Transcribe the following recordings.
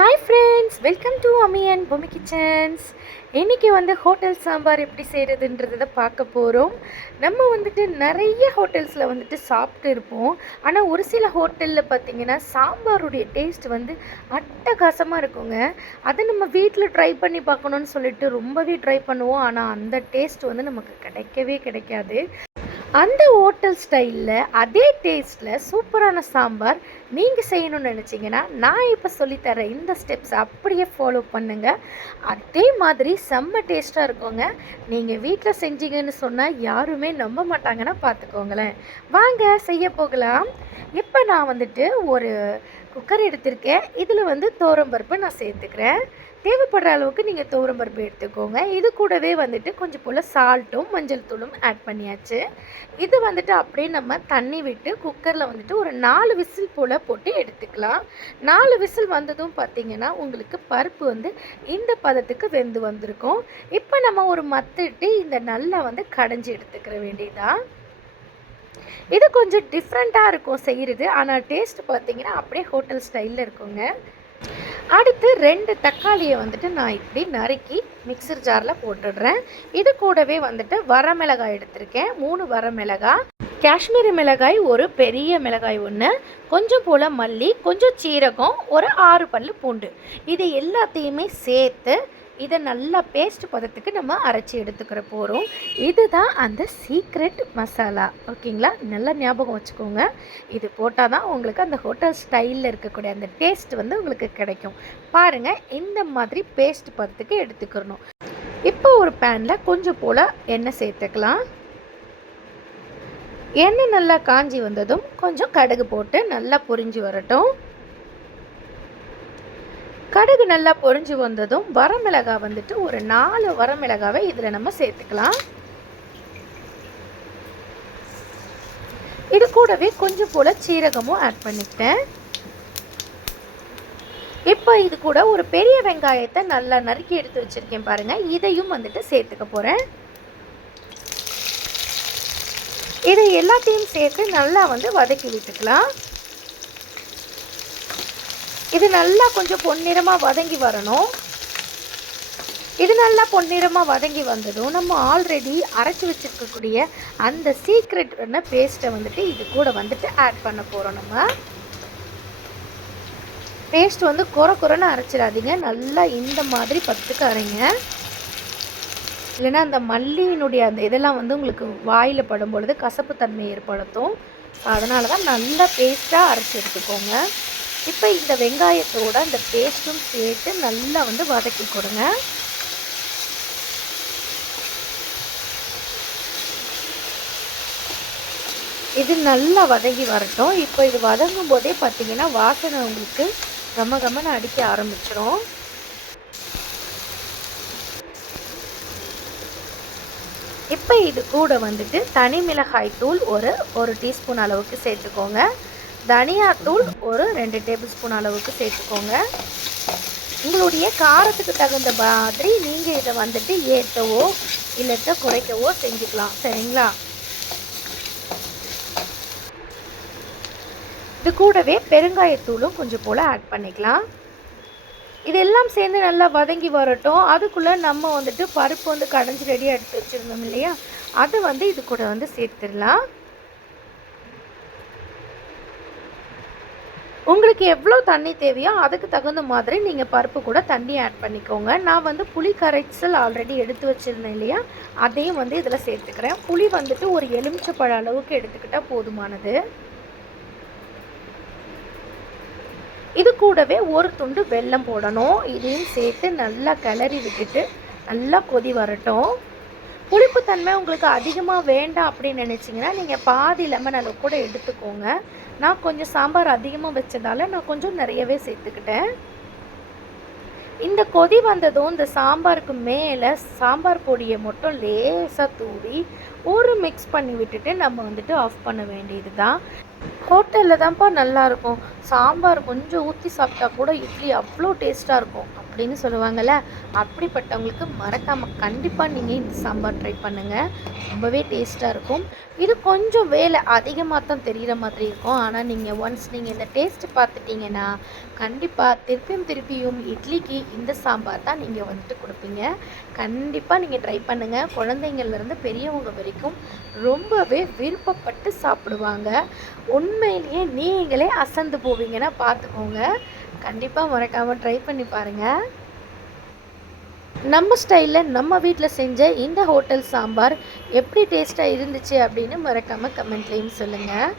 Hi friends welcome to Ami and Bhoomi kitchens இன்றைக்கி வந்து hotel sambar எப்படி செய்கிறதுன்றதை பார்க்க போகிறோம் நம்ம வந்துட்டு நிறைய ஹோட்டல்ஸில் வந்துட்டு சாப்பிட்டு இருப்போம். ஆனால் ஒரு சில ஹோட்டலில் பார்த்தீங்கன்னா சாம்பாருடைய டேஸ்ட் வந்து அட்டகாசமாக இருக்குங்க. அதை நம்ம வீட்டில் ட்ரை பண்ணி பார்க்கணுன்னு சொல்லிட்டு ரொம்பவே ட்ரை பண்ணுவோம். ஆனால் அந்த டேஸ்ட் வந்து நமக்கு கிடைக்கவே கிடைக்காது. அந்த ஹோட்டல் ஸ்டைலில் அதே டேஸ்ட்டில் சூப்பரான சாம்பார் நீங்கள் செய்யணும்னு நினச்சிங்கன்னா நான் இப்போ சொல்லித்தர இந்த ஸ்டெப்ஸ் அப்படியே ஃபாலோ பண்ணுங்கள் அதே மாதிரி செம்ம டேஸ்ட்டாக இருக்குங்க. நீங்கள் வீட்டில் செஞ்சீங்கன்னு சொன்னால் யாருமே நம்ப மாட்டாங்கன்னா பார்த்துக்கோங்களேன் வாங்க செய்ய போகலாம். இப்போ நான் வந்துட்டு ஒரு குக்கர் எடுத்திருக்கேன். இதில் வந்து தோரம்பருப்பு நான் சேர்த்துக்கிறேன். தேவைப்படுற அளவுக்கு நீங்கள் துவரம் பருப்பு எடுத்துக்கோங்க. இது கூடவே வந்துட்டு கொஞ்சம் போல் சால்ட்டும் மஞ்சள் தூளும் ஆட் பண்ணியாச்சு. இது வந்துட்டு அப்படியே நம்ம தண்ணி விட்டு குக்கரில் வந்துட்டு ஒரு நாலு விசில் போல் போட்டு எடுத்துக்கலாம். நாலு விசில் வந்ததும் பார்த்தீங்கன்னா உங்களுக்கு பருப்பு வந்து இந்த பதத்துக்கு வெந்து வந்திருக்கும். இப்போ நம்ம ஒரு மத்திட்டு இந்த நல்லா வந்து கடைஞ்சி எடுத்துக்கிற வேண்டியதான் இது கொஞ்சம் டிஃப்ரெண்ட்டாக இருக்கும் செய்கிறது ஆனால் டேஸ்ட் பார்த்தீங்கன்னா அப்படியே ஹோட்டல் ஸ்டைலில் இருக்குங்க. அடுத்து ரெண்டு தக்காளியை வந்துட்டு நான் இப்படி நறுக்கி மிக்சர் ஜாரில் போட்டுடுறேன். இது கூடவே வந்துட்டு வரமிளகாய் எடுத்திருக்கேன். மூணு வரமிளகாய் காஷ்மீரி மிளகாய் ஒரு பெரிய மிளகாய் ஒன்று கொஞ்சம் போல் மல்லி கொஞ்சம் சீரகம் ஒரு ஆறு பல் பூண்டு. இது எல்லாத்தையுமே சேர்த்து இதை நல்லா பேஸ்ட் பதத்துக்கு நம்ம அரைச்சி எடுத்துக்கிற போகிறோம் இதுதான் அந்த சீக்ரெட் மசாலா ஓகேங்களா? நல்லா ஞாபகம் வச்சுக்கோங்க. இது போட்டால் தான் உங்களுக்கு அந்த ஹோட்டல் ஸ்டைலில் இருக்கக்கூடிய அந்த டேஸ்ட் வந்து உங்களுக்கு கிடைக்கும். பாருங்கள் இந்த மாதிரி பேஸ்ட் பதத்துக்கு எடுத்துக்கிறணும். இப்போ ஒரு பேனில் கொஞ்சம் போல் எண்ணெய் சேர்த்துக்கலாம். எண்ணெய் நல்லா காஞ்சி வந்ததும் கொஞ்சம் கடுகு போட்டு நல்லா பொரிஞ்சு வரட்டும். கடுகு நல்லா பொறிஞ்சு வந்ததும் வரமிளகாய் வந்துட்டு ஒரு நாலு வரமிளகாவை இதில் நம்ம சேர்த்துக்கலாம். இது கூடவே கொஞ்சம் போல் சீரகமும் ஆட் பண்ணிக்கிட்டேன். இப்போ இது கூட ஒரு பெரிய வெங்காயத்தை நல்லா நறுக்கி எடுத்து வச்சுருக்கேன் பாருங்கள் இதையும் வந்துட்டு சேர்த்துக்க போகிறேன் இதை எல்லாத்தையும் சேர்த்து நல்லா வந்து வதக்கி விட்டுக்கலாம். இது நல்லா கொஞ்சம் பொன்னிறமாக வதங்கி வரணும். இது நல்லா பொன்னிறமாக வதங்கி வந்ததும் நம்ம ஆல்ரெடி அரைச்சி வச்சுருக்கக்கூடிய அந்த சீக்ரெட் பேஸ்ட்டை வந்துட்டு இது கூட வந்துட்டு ஆட் பண்ண போகிறோம் நம்ம. பேஸ்ட் வந்து குறை குறைன்னு அரைச்சிடாதீங்க. நல்லா இந்த மாதிரி பத்துக்கு அரைங்க இல்லைன்னா அந்த மல்லியினுடைய அந்த இதெல்லாம் வந்து உங்களுக்கு வாயில் படும் பொழுது கசப்பு தன்மை ஏற்படுத்தும். அதனால தான் நல்லா பேஸ்ட்டாக அரைச்சி எடுத்துக்கோங்க. இப்போ இந்த வெங்காயத்தோட இந்த பேஸ்ட்டும் சேர்த்து நல்லா வந்து வதக்கி கொடுங்க. இது நல்லா வதங்கி வரட்டும். இப்போ இது வதங்கும் போதே பார்த்தீங்கன்னா வாசனை உங்களுக்கு கம கமன்னு அடிக்க ஆரம்பிச்சிடும் இப்போ இது கூட வந்துட்டு தனி மிளகாய் தூள் ஒரு ஒரு டீஸ்பூன் அளவுக்கு சேர்த்துக்கோங்க. தனியாத்தூள் ஒரு ரெண்டு டேபிள் ஸ்பூன் அளவுக்கு சேர்த்துக்கோங்க. உங்களுடைய காரத்துக்கு தகுந்த மாதிரி நீங்கள் இதை வந்துட்டு ஏற்றவோ இல்லட்ட குறைக்கவோ செஞ்சுக்கலாம். சரிங்களா? இது கூடவே பெருங்காயத்தூளும் கொஞ்சம் போல் ஆட் பண்ணிக்கலாம். இதெல்லாம் சேர்ந்து நல்லா வதங்கி வரட்டும். அதுக்குள்ளே நம்ம வந்துட்டு பருப்பு வந்து கடைஞ்சி ரெடியாக எடுத்து வச்சுருந்தோம் இல்லையா? அதை வந்து இது கூட வந்து சேர்த்துடலாம். உங்களுக்கு எவ்வளோ தண்ணி தேவையோ அதுக்கு தகுந்த மாதிரி நீங்கள் பருப்பு கூட தண்ணி ஆட் பண்ணிக்கோங்க. நான் வந்து புளி கரைச்சல் ஆல்ரெடி எடுத்து வச்சுருந்தேன் இல்லையா? அதையும் வந்து இதில் சேர்த்துக்கிறேன். புளி வந்துட்டு ஒரு எலுமிச்சப்பழ அளவுக்கு எடுத்துக்கிட்டால் போதுமானது. இது கூடவே ஒரு துண்டு வெல்லம் போடணும். இதையும் சேர்த்து நல்லா கிளறி விட்டுட்டு நல்லா கொதி வரட்டும். புளிப்புத்தன்மை உங்களுக்கு அதிகமாக வேண்டாம் அப்படின்னு நினச்சிங்கன்னா நீங்கள் பாதி லெமன் அளவு கூட எடுத்துக்கோங்க. நான் கொஞ்சம் சாம்பார் அதிகமாக வச்சதால நான் கொஞ்சம் நிறையவே சேர்த்துக்கிட்டேன். இந்த கொதி வந்ததும் இந்த சாம்பாருக்கு மேலே சாம்பார் பொடியை மட்டும் லேசாக தூவி ஒரு மிக்ஸ் பண்ணி விட்டுட்டு நம்ம வந்துட்டு ஆஃப் பண்ண வேண்டியது தான் ஹோட்டலில் தான்ப்பா நல்லாயிருக்கும் சாம்பார் கொஞ்சம் ஊற்றி சாப்பிட்டா கூட இட்லி அவ்வளோ டேஸ்ட்டாக இருக்கும் அப்படின்னு சொல்லுவாங்கள்ல அப்படிப்பட்டவங்களுக்கு மறக்காமல் கண்டிப்பாக நீங்கள் இந்த சாம்பார் ட்ரை பண்ணுங்கள் ரொம்பவே டேஸ்ட்டாக இருக்கும். இது கொஞ்சம் வேலை அதிகமாக தான் தெரிகிற மாதிரி இருக்கும். ஆனால் நீங்கள் ஒன்ஸ் நீங்கள் இந்த டேஸ்ட்டு பார்த்துட்டிங்கன்னா கண்டிப்பாக திருப்பியும் திருப்பியும் இட்லிக்கு இந்த சாம்பார் தான் நீங்கள் வந்துட்டு கொடுப்பீங்க. கண்டிப்பாக நீங்கள் ட்ரை பண்ணுங்கள் குழந்தைங்கள்லேருந்து பெரியவங்க வரைக்கும் ரொம்பவே விருப்பப்பட்டு சாப்பிடுவாங்க. உண்மையிலேயே நீங்களே அசந்து போவீங்கன்னா பார்த்துக்கோங்க கண்டிப்பாக மறக்காமல் ட்ரை பண்ணி பாருங்கள் நம்ம ஸ்டைலில் நம்ம வீட்டில் செஞ்ச இந்த ஹோட்டல் சாம்பார் எப்படி டேஸ்ட்டாக இருந்துச்சு அப்படின்னு மறக்காமல் கமெண்ட்லேயும் சொல்லுங்கள்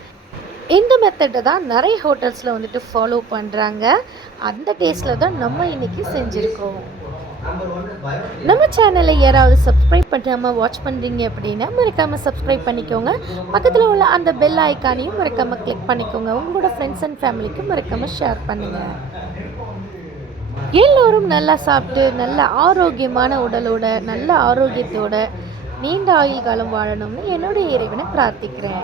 இந்த மெத்தடை தான் நிறைய ஹோட்டல்ஸில் வந்துட்டு ஃபாலோ பண்ணுறாங்க அந்த டேஸ்ட்டில் தான் நம்ம இன்றைக்கி செஞ்சுருக்கோம். நம்ம சேனலை யாராவது சப்ஸ்கிரைப் பண்ணாமல் வாட்ச் பண்ணுறீங்க அப்படின்னா மறக்காமல் சப்ஸ்கிரைப் பண்ணிக்கோங்க. பக்கத்தில் உள்ள அந்த பெல் ஐக்கானையும் மறக்காமல் கிளிக் பண்ணிக்கோங்க. உங்களோட ஃப்ரெண்ட்ஸ் அண்ட் ஃபேமிலிக்கும் மறக்காமல் ஷேர் பண்ணுங்கள் எல்லோரும் நல்லா சாப்பிட்டு நல்ல ஆரோக்கியமான உடலோட நல்ல ஆரோக்கியத்தோட நீண்ட ஆயுள் காலம் வாழணும்னு என்னுடைய இறைவனை பிரார்த்திக்கிறேன்.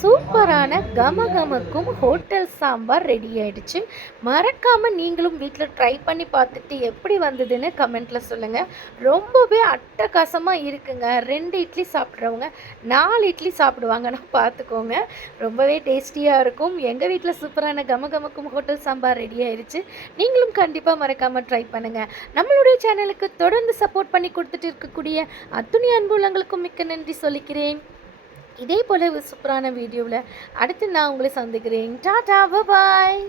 சூப்பரான கம கமக்கும் ஹோட்டல் சாம்பார் ரெடி ஆயிடுச்சு. மறக்காமல் நீங்களும் வீட்டில் ட்ரை பண்ணி பார்த்துட்டு எப்படி வந்ததுன்னு கமெண்ட்டில் சொல்லுங்கள் ரொம்பவே அட்டகாசமாக இருக்குங்க. ரெண்டு இட்லி சாப்பிட்றவங்க நாலு இட்லி சாப்பிடுவாங்கன்னா பார்த்துக்கோங்க. ரொம்பவே டேஸ்டியாக இருக்கும். எங்கள் வீட்டில் சூப்பரான கம கமக்கும் ஹோட்டல் சாம்பார் ரெடி ஆயிடுச்சு நீங்களும் கண்டிப்பாக மறக்காமல் ட்ரை பண்ணுங்கள் நம்மளுடைய சேனலுக்கு தொடர்ந்து சப்போர்ட் பண்ணி கொடுத்துட்டு இருக்கக்கூடிய அத்துணி அன்புள்ளங்களுக்கும் மிக்க நன்றி சொல்லிக்கிறேன். இதே போல் ஒரு சூப்பரான வீடியோவில் அடுத்து நான் உங்களை சந்திக்கிறேன். டாடா பாய்